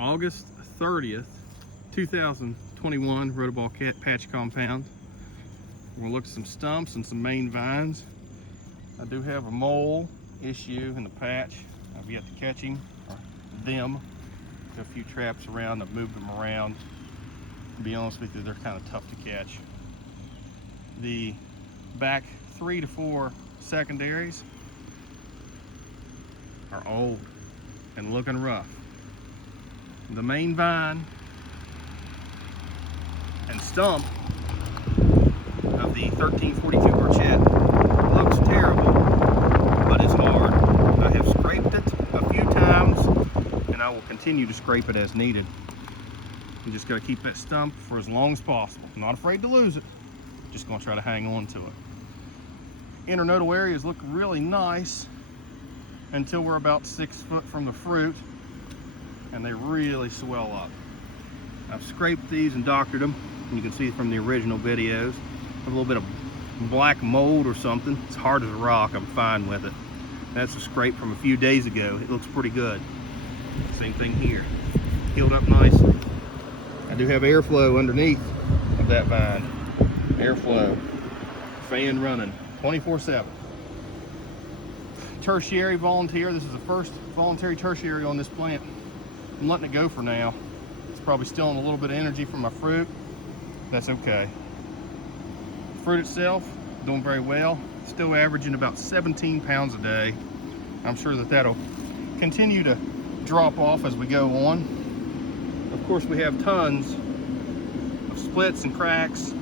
August 30th, 2021 rotoball patch compound. We're gonna look at some stumps and some main vines. I do have a mole issue in the patch. I've yet to catch him, or them. Got a few traps around, I've moved them around. To be honest with you, they're kind of tough to catch. The back 3 to 4 secondaries are old and looking rough. The main vine and stump of the 1342 Burchett looks terrible, but it's hard. I have scraped it a few times and I will continue to scrape it as needed. You just got to keep that stump for as long as possible. I'm not afraid to lose it, just going to try to hang on to it. Internodal areas look really nice until we're about 6 foot from the fruit, and they really swell up. I've scraped these and doctored them. You can see from the original videos. A little bit of black mold or something. It's hard as a rock. I'm fine with it. That's a scrape from a few days ago. It looks pretty good. Same thing here. Healed up nicely. I do have airflow underneath of that vine. Airflow. Fan running 24/7. Tertiary volunteer. This is the first voluntary tertiary on this plant. I'm letting it go for now. It's probably stealing a little bit of energy from my fruit. That's okay. Fruit itself, doing very well. Still averaging about 17 pounds a day. I'm sure that that'll continue to drop off as we go on. Of course, we have tons of splits and cracks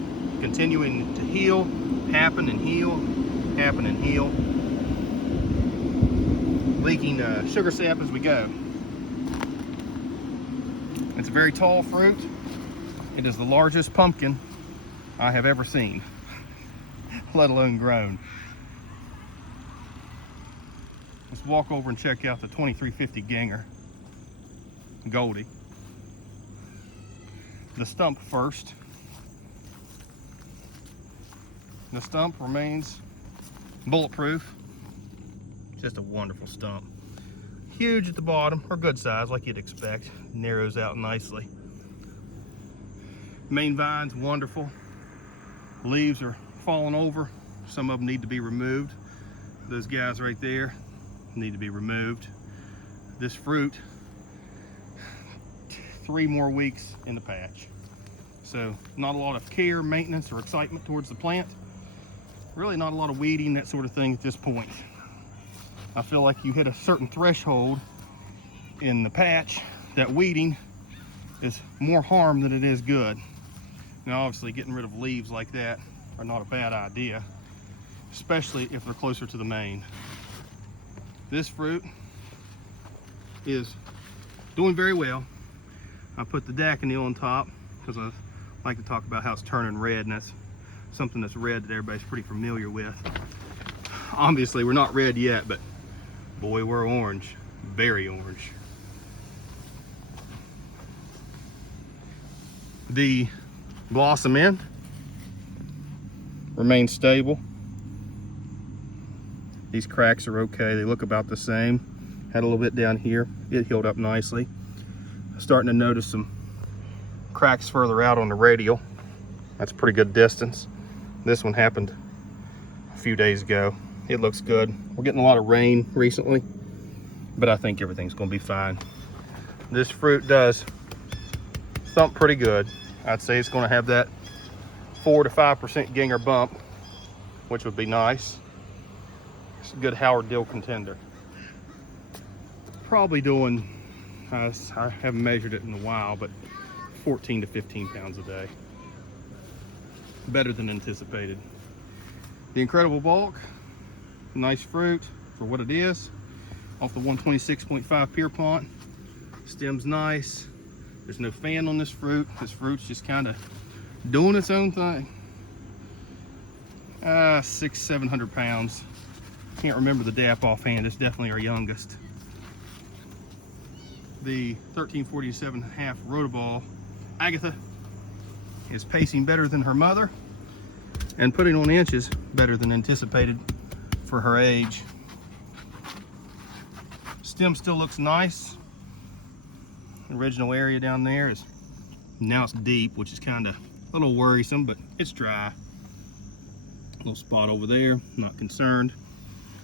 continuing to heal, happen and heal, happen and heal. Leaking sugar sap as we go. It's a very tall fruit. It is the largest pumpkin I have ever seen, let alone grown. Let's walk over and check out the 2350 Ganger Goldie. The stump first. The stump remains bulletproof. Just a wonderful stump. Huge at the bottom, or good size like you'd expect. Narrows out nicely. Main vine's wonderful. Leaves are falling over. Some of them need to be removed. Those guys right there need to be removed. This fruit, 3 more weeks in the patch. So not a lot of care, maintenance, or excitement towards the plant. Really not a lot of weeding, that sort of thing at this point. I feel like you hit a certain threshold in the patch that weeding is more harm than it is good. Now obviously getting rid of leaves like that are not a bad idea, especially if they're closer to the main. This fruit is doing very well. I put the daconil on top because I like to talk about how it's turning red, and that's something that's red that everybody's pretty familiar with. Obviously we're not red yet, but boy, we're orange, very orange. The blossom end remains stable. These cracks are okay. They look about the same. Had a little bit down here. It healed up nicely. Starting to notice some cracks further out on the radial. That's a pretty good distance. This one happened a few days ago. It looks good. We're getting a lot of rain recently, but I think everything's gonna be fine. This fruit does thump pretty good. I'd say it's gonna have that 4 to 5% Ginger bump, which would be nice. It's a good Howard Dill contender. Probably doing, I haven't measured it in a while, but 14 to 15 pounds a day. Better than anticipated. The Incredible Bulk, nice fruit for what it is. Off the 126.5 Pierpont. Stem's nice. There's no fan on this fruit. This fruit's just kind of doing its own thing. 600-700 pounds. Can't remember the DAP offhand. It's definitely our youngest. The 1347.5 Rotoball Agatha is pacing better than her mother and putting on inches better than anticipated for her age. Stem still looks nice. original area down there is, now it's deep, which is kind of a little worrisome, but it's dry. Little spot over there, not concerned.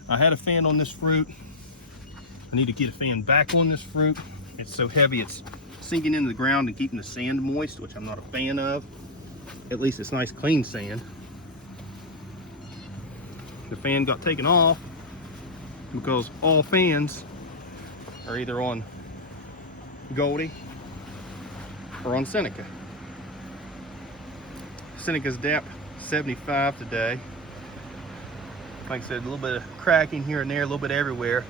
I had a fan on this fruit. I need to get a fan back on this fruit. It's so heavy, it's sinking into the ground and keeping the sand moist, which I'm not a fan of. At least it's nice, clean sand. The fan got taken off because all fans are either on Goldie or on Seneca. Seneca's DAP 75 today. Like I said, a little bit of cracking here and there, a little bit everywhere.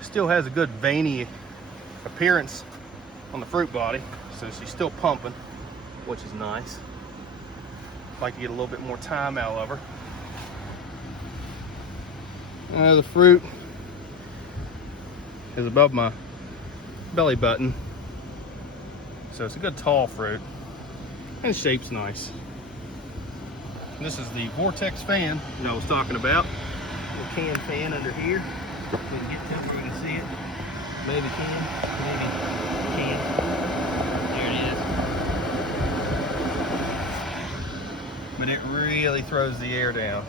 Still has a good veiny appearance on the fruit body, so she's still pumping, which is nice. Like to get a little bit more time out of her. The fruit is above my belly button, so it's a good tall fruit, and the shape's nice. This is the Vortex fan that I was talking about. Little can fan under here. We can get to it where we can see it. Maybe can, maybe can. There it is. But it really throws the air down.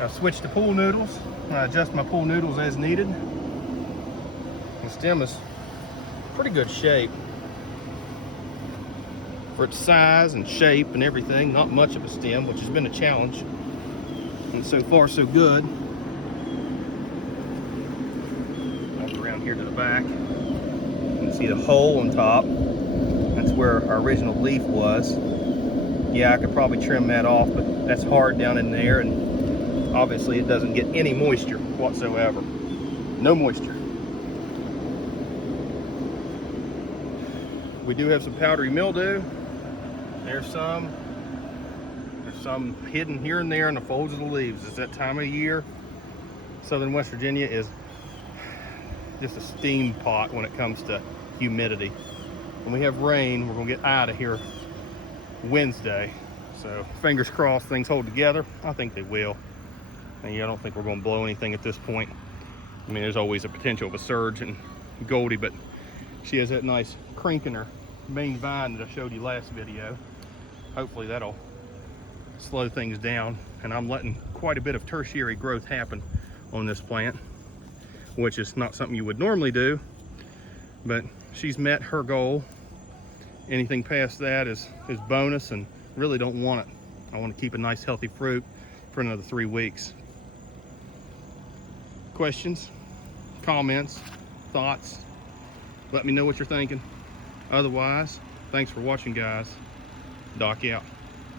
I've switched to pool noodles. I adjust my pool noodles as needed. The stem is pretty good shape. For its size and shape and everything, not much of a stem, which has been a challenge. And so far, so good. Walk around here to the back. You can see the hole on top. That's where our original leaf was. Yeah, I could probably trim that off, but that's hard down in there, and obviously it doesn't get any moisture whatsoever. No moisture. We do have some powdery mildew. There's some hidden here and there in the folds of the leaves. It's that time of year. Southern West Virginia is just a steam pot when it comes to humidity. When we have rain, we're gonna get out of here Wednesday. So fingers crossed things hold together. I think they will. And yeah, I don't think we're gonna blow anything at this point. I mean, there's always a potential of a surge in Goldie, but she has that nice crink in her main vine that I showed you last video. Hopefully that'll slow things down, and I'm letting quite a bit of tertiary growth happen on this plant, which is not something you would normally do, but she's met her goal. Anything past that is bonus, and really don't want it. I want to keep a nice healthy fruit for another 3 weeks. Questions, comments, thoughts, let me know what you're thinking. Otherwise, thanks for watching, guys. Doc out.